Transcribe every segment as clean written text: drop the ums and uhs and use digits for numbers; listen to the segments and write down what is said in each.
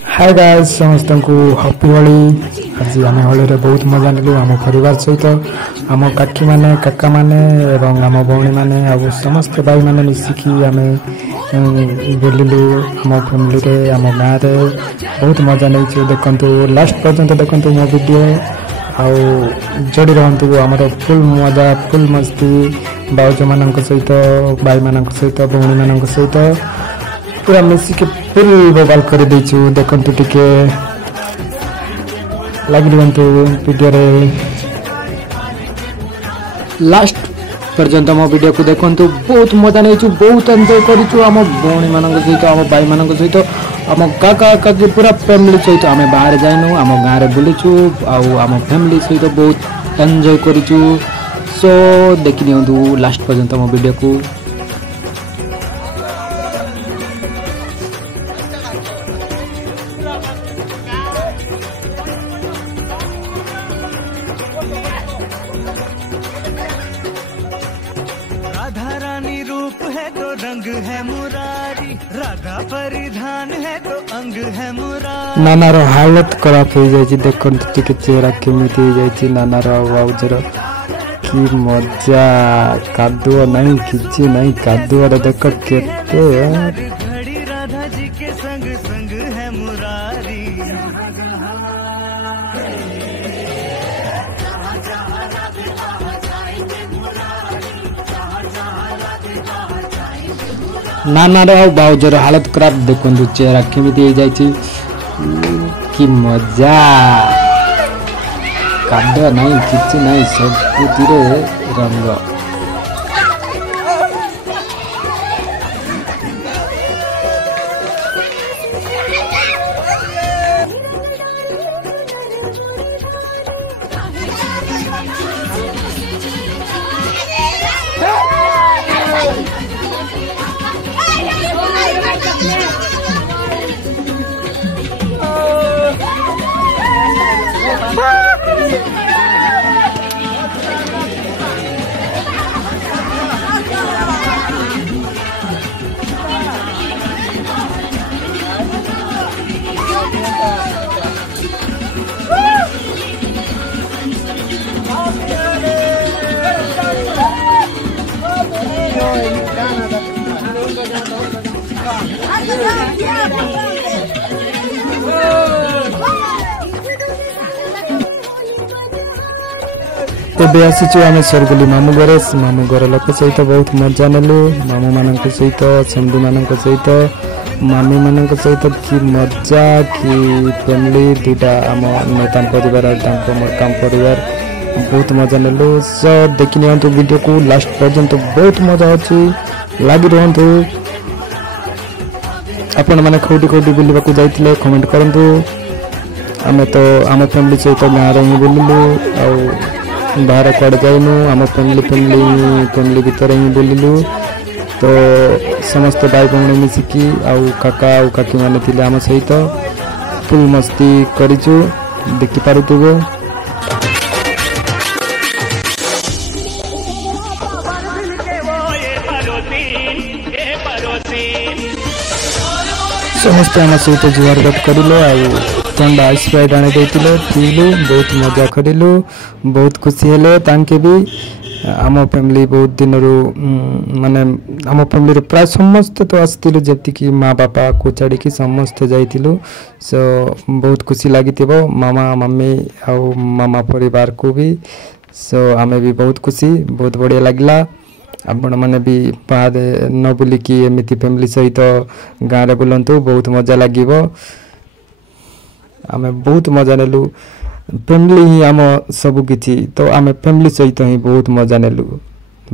Hi guys समस्त को happy Holi. आज आम होली रे बहुत मजा नेलु आम परिवार सहित आम काकी माने काका माने एवं आम भौणी माने आ समस्त भाई माने मिसिकी आम बुलिलु आम फैमिली रे आम गाँव रे बहुत मजा नहीं देखु लास्ट पर्यंत देखु मो वीडियो आउ जोड़ी रहतु आमर फुल मजा फुल मस्ती बाउज मान सहित भाई मान सहित भौणी मान सहित पूरा मिसिक फुल बवाल कर देचु देखु टिके लगी रुहतु वीडियो रे लास्ट पर्यंत मो वीडियो को देखु बहुत मजा नहीं बहुत एंजॉय करूँ आम भौणी मान सहित आम भाई मान सहित आम काका काकी पूरा फैमिली सहित आम बाहर जाइनु आम गाँव में बुलीचु आम फैमिली सहित बहुत एंजॉय करूँ। सो देखि नियंतु लास्ट पर्यंत मो वीडियो को। राधा रानी रूप है तो रंग है मुरारी, राधा परिधान है तो अंग है मुरारी। नानार हालत खराब हो जाए देखो टिके चेहरा केमिति हो जाए नानार बाउजर की मजा कादुआ नहीं किछि नहीं कादुआ देख केते घड़ी राधा जी के संग संग है मुरारी। नानार बाउजर हालत खराब देखु चेहरा केमिति हो जाए कि मजा कादुआ नहीं किछि नहीं सबुतिरे रंग। तेबे आसीचु आम सरगुली मामू घर लोक सहित बहुत मजा नेलु मामू मान सहित समधी मान सहित मामी मान सहित कि मजा कि फैमिली दुटा आम नेता परिवार काम परिवार बहुत मजा नेलु। सब देखि नियंतु वीडियो को लास्ट पर्यंत बहुत मजा अच्छी लगी रुहतु। आपण मैंने कौटी कौटी बुलवा को जाइए कमेंट करंतु। आम तो आम फैमिली सहित गाँव में बुलिलु आ बाहर कड़ जाइनु आम फैमिली भितर ही बुलिलु। तो समस्त भाई भौणी मिसिकी आउ काका आउ काकी माने थिले आम सहित फुल मस्ती करिचु देखि पारुथुबो। समस्त आम सहित जुआर गट करिलो आ ठंडा स्प्राइट आने देथिले पीलु बहुत मजा करिलु बहुत खुशी हेले तांके भी आम फैमिली बहुत दिन माने आम फैमिली प्राय समस्त तो आसतिलु जेति कि माँ बापा को छाड़ी कि समस्त जाइतिलु। सो बहुत खुशी लागिथिबो मामा मम्मी आ मामा परिवार को भी। सो आमे भी बहुत खुशी बहुत बढ़िया लागला। आपण माने भी बाहर न बुलिकी एमिति फैमिली सहित गाँव रे बुलंतु बहुत मजा लागिबो। आमे बहुत मजा नेलु फैमिली ही आम सब किछि तो आमे फैमिली सहित ही बहुत मजा नेलु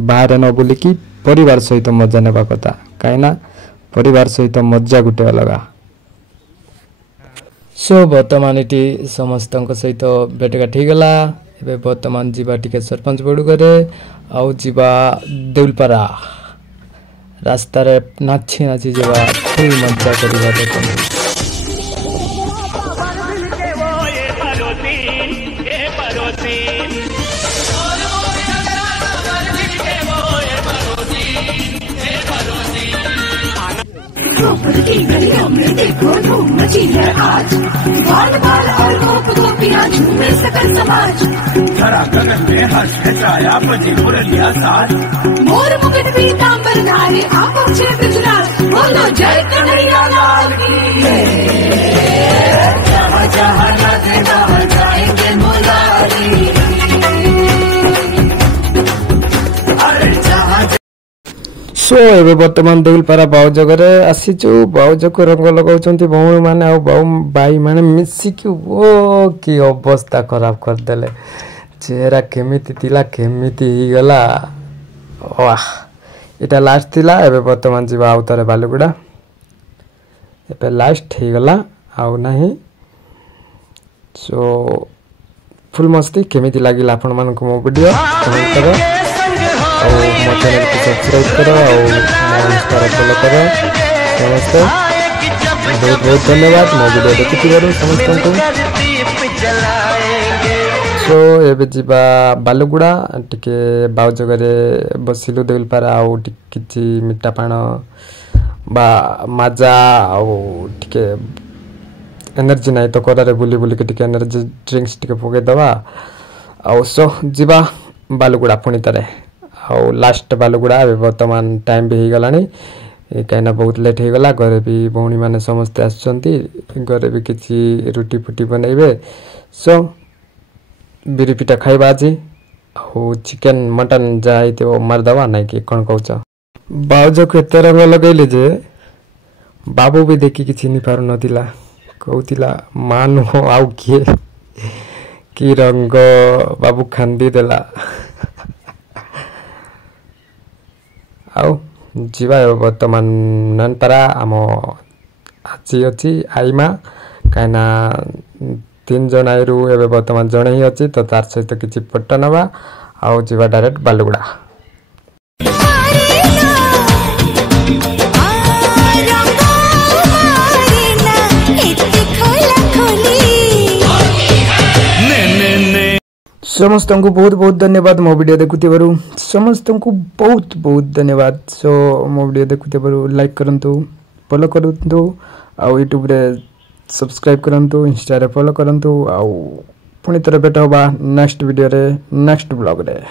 बाहर न बुलिकी परिवार सहित मजा नेबा कथा काइना परिवार सहित मजा गुटे अलगा। सो वर्तमान इटी समस्त सहित भेटघाट ठीक गला। एबे वर्तमान जीवा टिके सरपंच बड़ू करे आउ जीवा देउलपारा रास्ता रे नाची नाची जीवा फुल मजा करिबा देखो। गलियों में देखो धूम बची है आज, बाल बाल और गोप गोपियां झूमे सकल समाज। धरा गगन में हर्ष है छाया, बजी मुरलिया साज। मोर मुकुट पीतांबर धारे, आंखों से बिजलाल, बोलो जय कन्हैया लाल की। जहाँ जहाँ राधे वहाँ जाएंगे मुरारी। सो एबे वर्तमान देउलपारा बाउजगरे आसीचु। बाउजको रंग लगाउछन्ती भौणी माने आ भाई माने मिसिकी। ओ की अवस्था खराब करदेले, चेहरा केमिति तिला केमिति ही गला। वाह, इटा लास्ट थिला। एबे वर्तमान जीवा आउतरे बालुगुडा, एबे लास्ट ही गला आउ नाही। सो फुल मस्ती केमिति लागिला आपण मानको मो वीडियो कमेंट करो और मो चैनल को सब्सक्राइब करो और मो इंस्टा फॉलो करो। नमस्ते, बहुत बहुत धन्यवाद मो वीडियो देखिथिबारु समस्तंकु। सो एबे जीवा बालुगुडा टिके बाउजगरे बसिलु देउलपारा आउ किछि मिठा पान बा माजा आउ टिके एनर्जी नहीं तो कोरारे बुली बुली के टिके एनर्जी ड्रिंक्स टिके पके दवा आउ। सो जीवा बालुगुडा पुणी तरे आउ लास्ट बालुगुडा। एबे वर्तमान टाइम भी ही गलानी, कहीं बहुत लेट हो गला। घरे भी भौणी माने समस्ते आछंती, घरे भी किछि रुटी फुटी बनैबे। सो बिरी पिठा खाइबा आज आउ चिकन मटन जाई तो मार दवा नहीं कि कोन कहउछ। बाउजो को एते रंग लगैले जे बाबू भी देखि कि चिनी पारु नथिला, कहउतिला मानु आउ किए कि रंग बाबू खांदी देला। आउ जीवा वर्तमान ननपारा आम आची अच्छी आईमा कहीं 3 जन आईरु एवं वर्तमान जड़े ही अच्छी तो तार सहित किसी फोटो नवा आउ जीवा डायरेक्ट बालुगुडा। समस्त को बहुत बहुत धन्यवाद मो वीडियो देखुथिबारु, समस्त को बहुत बहुत धन्यवाद। सो मो वीडियो देखुथिबारु लाइक करंतु, फॉलो करंतु आउ यूट्यूब रे सब्सक्राइब करंतु, इंस्टा रे फॉलो करंतु आउ पुणी थोड़े भेट होबा नेक्स्ट वीडियो रे नेक्स्ट ब्लॉग रे।